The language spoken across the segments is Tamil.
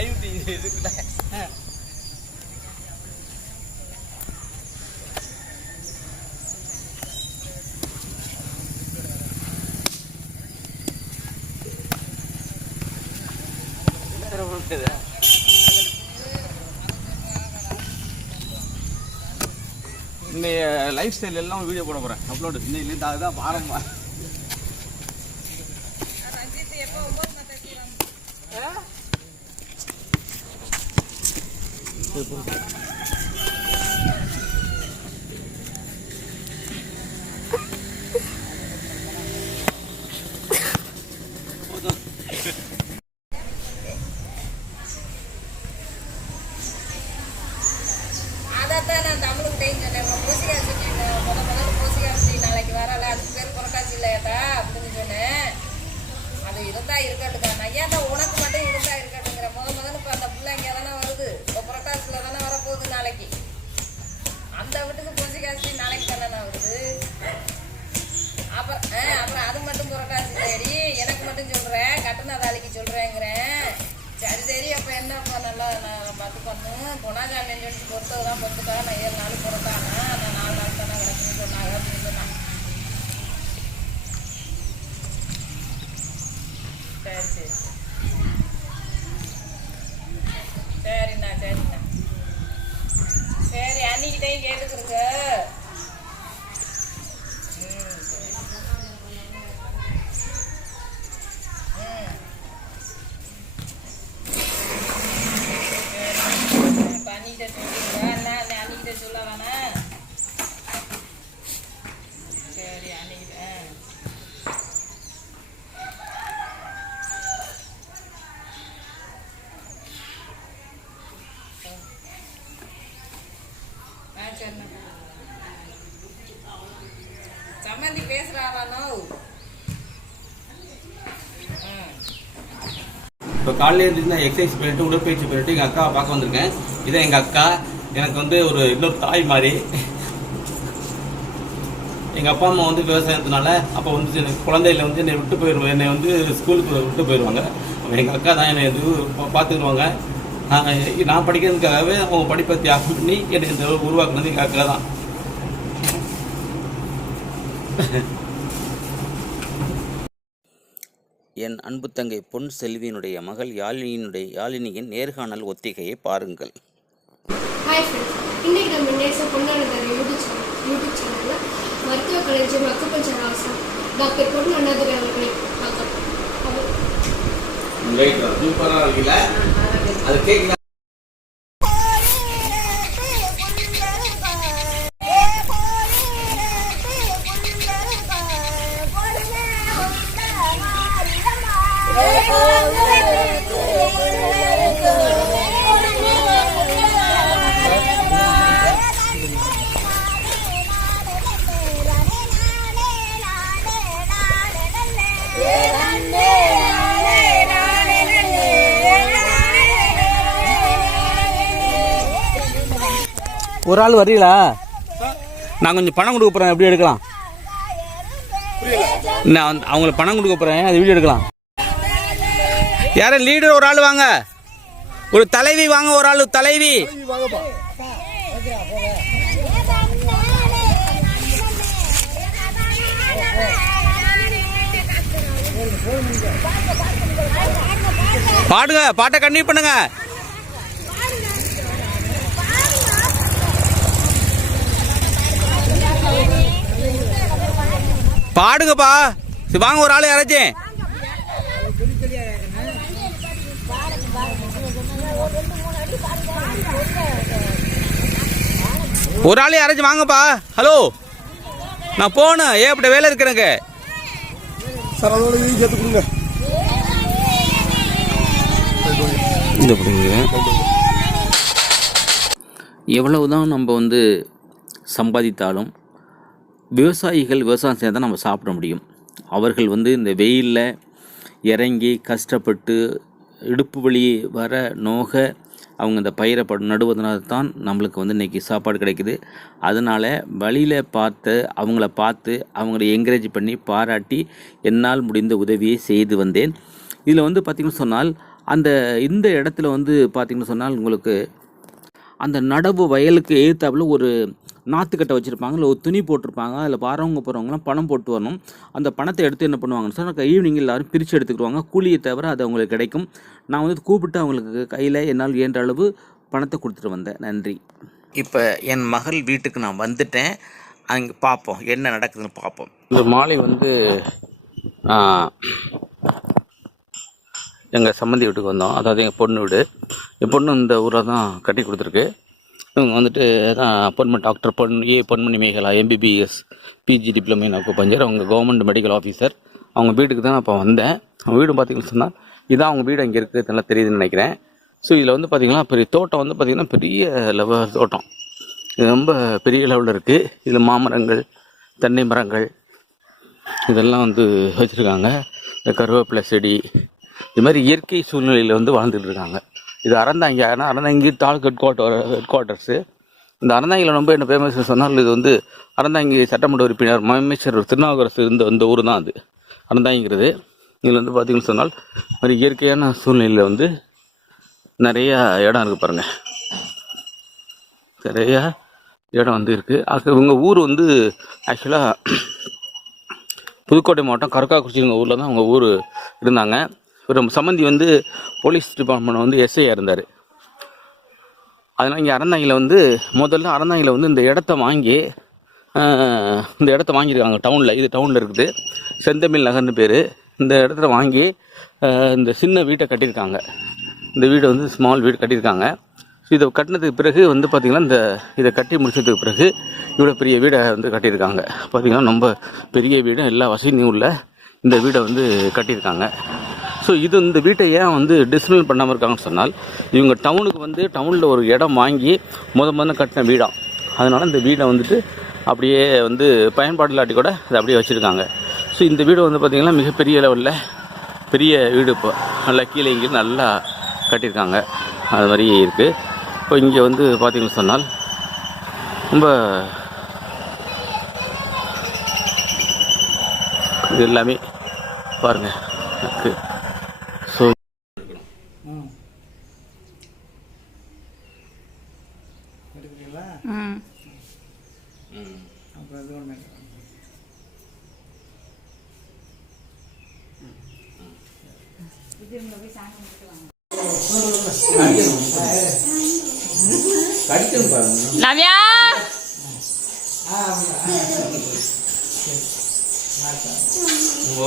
லைவ் டிவி இருக்குடா இந்த eh, லைஃப் ஸ்டைல் எல்லாம் வீடியோ போட போகிறேன் அப்லோடு இன்னைக்கு அதுதான் 对，不是。நான் பார்த்து பண்ணு பொனாஜாமின்னு சொல்லி பொறுத்தது தான் பொறுத்துட்டா நான் ஏழு நாள் பொறுத்தானா நான் நாலு நாள் தானே கிடக்குன்னு சொன்னாங்க அப்படின்னு சொன்னான் சரி சரி சரிண்ணா சரிண்ணா சரி அன்னிக்கிட்டையும் கேட்டுக்கிறங்க ம் சரி ம் அப்ப அண்ணிகிட்ட சொல்லிடுவா இல்லை அண்ணிகிட்ட சொல்ல வேணாம் சரி அன்னிக்கிட்ட ஆ சரிண்ணா சம்மந்தி பேசுகிறாவானோ ம் இப்போ காலையில இருந்து நான் எக்ஸசைஸ் பண்ணிட்டு உடற்பயிற்சி பண்ணிட்டு எங்கள் அக்காவை பார்க்க வந்திருக்கேன். இதான் எங்கள் அக்கா எனக்கு வந்து ஒரு இன்னொரு தாய் மாதிரி. எங்கள் அப்பா அம்மா வந்து விவசாயத்தினால அப்போ வந்து எனக்கு குழந்தையில வந்து என்னை விட்டு போயிடுவோம் என்னை வந்து ஸ்கூலுக்கு விட்டு போயிடுவாங்க எங்கள் அக்கா தான் என்னை இது பார்த்துக்குருவாங்க. நான் நான் படிக்கிறதுக்காகவே அவங்க படிப்பை தியாகம் பண்ணி என்னை இந்த உருவாக்குனது எங்கள் அக்கா தான். என் அன்பு தங்கை பொன் செல்வியினுடைய மகள் யாழினியினுடைய யாழினியின் நேர்காணல் ஒத்திகையை பாருங்கள். ஹாய் ஃப்ரெண்ட்ஸ் இன்னைக்கு நம்ம நேச பொன்னானந்தர் யூடியூப் சேனல் யூடியூப் சேனலில் மருத்துவ கலைஞர் அக்குபஞ்சர் ஆசம் டாக்டர் பொன் அண்ணாதுரை அவர்களை பார்க்கலாம். அது கேட்குதா ஒரு ஆள் வரீங்களா? நான் கொஞ்சம் பணம் கொடுக்க போகிறேன் எப்படி எடுக்கலாம்? நான் அவங்களுக்கு பணம் கொடுக்க போகிறேன் அது வீடியோ எடுக்கலாம். யாரும் லீடர் ஒரு ஆள் வாங்க. ஒரு தலைவி வாங்க ஒரு ஆள் தலைவி. பாடுங்க பாட்டை கண்டினியூ பண்ணுங்க. பாடுங்கப்பா. வாங்க ஒரு ஆள் யாராச்சும். ஒரு ஆள் யாராச்சும் வாங்கப்பா. ஹலோ. நான் போகணும். ஏன் அப்படி வேலை இருக்கிறேங்க சார் அதோட இது சேர்த்து கொடுங்க. இந்த பிடிங்க எவ்வளவுதான் நம்ம வந்து சம்பாதித்தாலும் விவசாயிகள் விவசாயம் செய்தால் நம்ம சாப்பிட முடியும். அவர்கள் வந்து இந்த வெயிலில் இறங்கி கஷ்டப்பட்டு இடுப்பு வழி வர நோக அவங்க இந்த பயிரை ப நடுவதனால தான் நம்மளுக்கு வந்து இன்றைக்கி சாப்பாடு கிடைக்குது. அதனால் வழியில் பார்த்து அவங்கள பார்த்து அவங்கள என்கரேஜ் பண்ணி பாராட்டி என்னால் முடிந்த உதவியை செய்து வந்தேன். இதில் வந்து பார்த்திங்கன்னு சொன்னால் அந்த இந்த இடத்துல வந்து பார்த்திங்கன்னு சொன்னால் உங்களுக்கு அந்த நடவு வயலுக்கு ஏற்றாப்புல ஒரு நாற்றுக்கட்டை வச்சுருப்பாங்க இல்லை ஒரு துணி போட்டிருப்பாங்க அதில் வரவங்க போகிறவங்களாம் பணம் போட்டு வரணும். அந்த பணத்தை எடுத்து என்ன பண்ணுவாங்கன்னு சொன்னால் ஈவினிங் எல்லாரும் பிரித்து எடுத்துக்கிடுவாங்க. கூலியை தவிர அது அவங்களுக்கு கிடைக்கும். நான் வந்து கூப்பிட்டு அவங்களுக்கு கையில் என்னால் இயன்ற அளவு பணத்தை கொடுத்துட்டு வந்தேன். நன்றி. இப்போ என் மகள் வீட்டுக்கு நான் வந்துட்டேன். அங்கே பார்ப்போம் என்ன நடக்குதுன்னு பார்ப்போம் இந்த மாலை வந்து எங்கள் சம்மந்தி வீட்டுக்கு வந்தோம். அதாவது எங்கள் பொண்ணு வீடு. என் பொண்ணு இந்த ஊரில் தான் கட்டி கொடுத்துருக்கு. இவங்க வந்துட்டு தான் appointment doctor Pon A Ponmani Megala MBBS PG diploma in அவங்க கவர்மெண்ட் மெடிக்கல் ஆஃபீஸர் அவங்க வீட்டுக்கு தான் நான் இப்போ வந்தேன். அவங்க வீடு பார்த்தீங்கன்னு சொன்னால் இதான் அவங்க வீடு அங்கே இருக்குது நல்லா தெரியுதுன்னு நினைக்கிறேன். ஸோ இதில் வந்து பார்த்திங்கன்னா பெரிய தோட்டம் வந்து பார்த்திங்கன்னா பெரிய லெவல் தோட்டம். இது ரொம்ப பெரிய லெவலில் இருக்குது இதில் மாமரங்கள் தென்னை மரங்கள் இதெல்லாம் வந்து வச்சுருக்காங்க. இந்த கருவேப்பிலை செடி இது மாதிரி இயற்கை சூழ்நிலையில் வந்து வாழ்ந்துட்டு இருக்காங்க. இது அறந்தாங்க ஏன்னா Aranthangi taluk head quarter head quarters இந்த அறந்தாங்கியில் ரொம்ப என்ன ஃபேமஸ் சொன்னால் இது வந்து அறந்தாங்கி சட்டமன்ற உறுப்பினர் அமைச்சர் திருநாவுக்கரசு இருந்த இந்த ஊர் தான் அது. அறந்தாங்கிறது இதில் வந்து பார்த்தீங்கன்னு சொன்னால் இது மாதிரி இயற்கையான சூழ்நிலையில் வந்து நிறையா இடம் இருக்குது பாருங்கள் நிறையா இடம் வந்து இருக்குது அது இவங்க ஊர் வந்து ஆக்சுவலாக புதுக்கோட்டை மாவட்டம் கரக்காக்குறிச்சிங்க ஊரில் தான் அவங்க ஊர் இருந்தாங்க. இவர் சம்மந்தி வந்து போலீஸ் டிபார்ட்மெண்ட் வந்து எஸ்ஐயாக இருந்தார் அதனால் இங்கே அறந்தாங்கியில் வந்து முதல்ல அறந்தாங்கியில் வந்து இந்த இடத்த வாங்கி இந்த இடத்த வாங்கியிருக்காங்க டவுனில். இது டவுனில் இருக்குது. செந்தமிழ் நகர்னு பேர். இந்த இடத்துல வாங்கி இந்த சின்ன வீட்டை கட்டியிருக்காங்க. இந்த வீடு வந்து ஸ்மால் வீடு கட்டியிருக்காங்க. ஸோ இதை கட்டினதுக்கு பிறகு வந்து பார்த்திங்கன்னா இந்த இதை கட்டி முடிச்சதுக்கு பிறகு இவ்வளோ பெரிய வீடை வந்து கட்டியிருக்காங்க. பார்த்திங்கன்னா ரொம்ப பெரிய வீடு எல்லா வசதியும் உள்ள இந்த வீடை வந்து கட்டியிருக்காங்க. ஸோ இது இந்த வீட்டை ஏன் வந்து டிஸ்மில் பண்ணாமல் இருக்காங்கன்னு சொன்னால் இவங்க டவுனுக்கு வந்து டவுனில் ஒரு இடம் வாங்கி முத முதல்ல கட்டின வீடாக அதனால் இந்த வீடை வந்துட்டு அப்படியே வந்து பயன்பாடு இல்லாட்டி கூட அதை அப்படியே வச்சுருக்காங்க. ஸோ இந்த வீடு வந்து பார்த்திங்கன்னா மிகப்பெரிய லெவலில் பெரிய வீடு இப்போ. நல்லா கீழே இங்கே நல்லா கட்டியிருக்காங்க. அது மாதிரி இருக்குது இப்போ இங்கே வந்து பார்த்திங்கன்னு சொன்னால் ரொம்ப இது எல்லாமே பாருங்கள் இருக்குது நவ்யா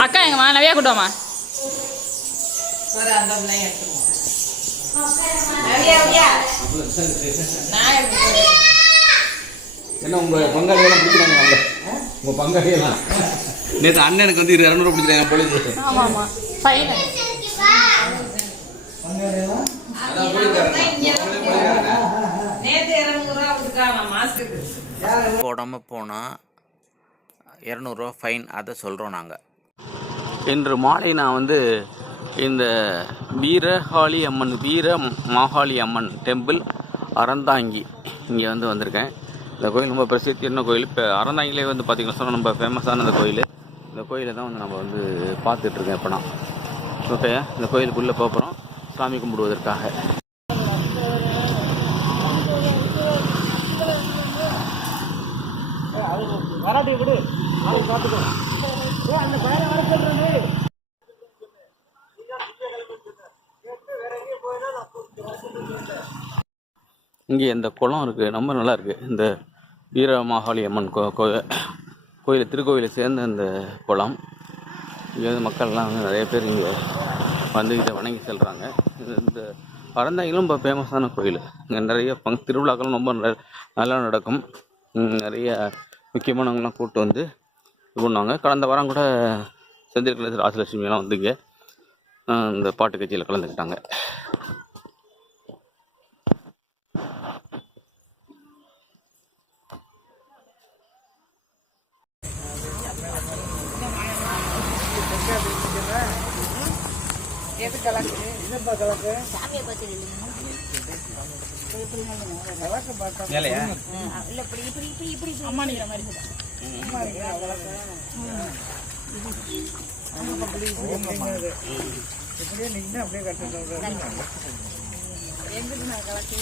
அக்கா எங்கம்மா நவ்யா கூட்டோமா என்ன உங்கள் பங்காளியெல்லாம் பிடிக்கிறாங்க அவங்க பங்காளியெல்லாம் நேற்று அண்ணனுக்கு வந்து இரநூறு பிடிக்கிறாங்க போலீஸ் ஆமா ஆமா ஃபைன் நேற்று இரநூறுவா கொடுத்துருக்காங்க மாஸ்க்கு போடாமல் போனால் இரநூறுவா ஃபைன் அதை சொல்கிறோம் நாங்கள் இன்று மாலை நான் வந்து இந்த வீரகாளி அம்மன் வீர மாகாளி அம்மன் டெம்பிள் அறந்தாங்கி இங்கே வந்து வந்திருக்கேன். இந்த கோயில் ரொம்ப பிரசித்தியான கோயில். இப்போ அறந்தாங்கிலே வந்து பார்த்திங்கன்னா சொன்னால் ரொம்ப ஃபேமஸான இந்த கோயில். இந்த கோயிலை தான் வந்து நம்ம வந்து பார்த்துட்ருக்கேன் இப்போ நான். ஓகே இந்த கோயிலுக்குள்ளே போகிறோம் சாமி கும்பிடுவதற்காக இங்கே இந்த குளம் இருக்குது ரொம்ப நல்லா இருக்குது இந்த வீரமாகாளி அம்மன் கோ கோயில் திருக்கோயிலை சேர்ந்த இந்த குளம். இங்கே மக்கள்லாம் வந்து நிறைய பேர் இங்கே வந்து இதை வணங்கி செல்கிறாங்க இந்த பரந்தாயிலும் இப்போ ஃபேமஸான கோயில். இங்கே நிறைய பங் திருவிழாக்களும் ரொம்ப ந- நல்லா நடக்கும். நிறைய முக்கியமானவங்களாம் கூப்பிட்டு வந்து இது பண்ணுவாங்க. கடந்த வாரம் கூட செந்தில் கணேசர் ராசலட்சுமியெல்லாம் வந்து இங்கே இந்த பாட்டு கட்சியில் கலந்துக்கிட்டாங்க. மேலையா? இல்ல இப்படி இப்படி இப்படி இப்படி அம்மா நிக்கிற மாதிரி இப்படியே நின்று அப்படியே கட்டுறது எங்கிட்டு நான் கலக்கி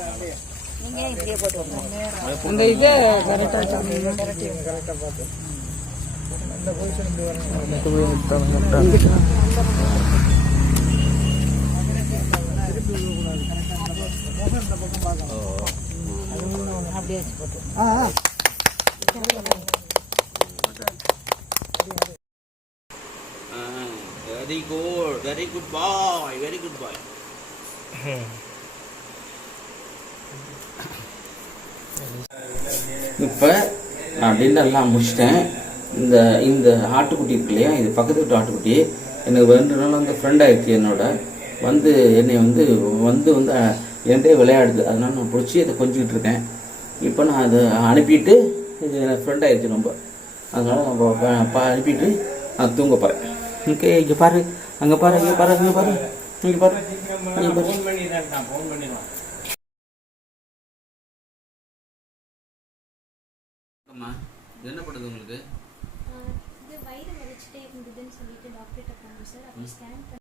அப்படியே அந்த இதே கரெக்டாக சொன்னீங்க கரெக்டாக பார்த்து அந்த பொசிஷன் இப்படி வரணும் திருப்பி very good very good boy very good boy இப்போ நான் டின்னர் எல்லாம் முடிச்சிட்டேன். இந்த இந்த ஆட்டுக்குட்டி இருக்கு இல்லையா இது பக்கத்து வீட்டு ஆட்டுக்குட்டி. எனக்கு ரெண்டு நாள் வந்து ஃப்ரெண்ட் ஆயிடுச்சு என்னோட. வந்து என்னை வந்து வந்து வந்து என்கிட்டயே விளையாடுது. அதனால நான் பிடிச்சி அதை கொஞ்சிக்கிட்டு இருக்கேன். இப்போ நான் அதை அனுப்பிட்டு இது எனக்கு ஃப்ரெண்ட் ஆயிடுச்சு ரொம்ப. அதனால ப- அனுப்பிட்டு நான் தூங்க போகிறேன் ஓகே இங்கே பாரு. அங்கே பாரு இங்கே பாரு இங்கே பாரு. இங்கே பாரு. இங்கே பாரு. அம்மா என்ன பண்ணுது உங்களுக்கு?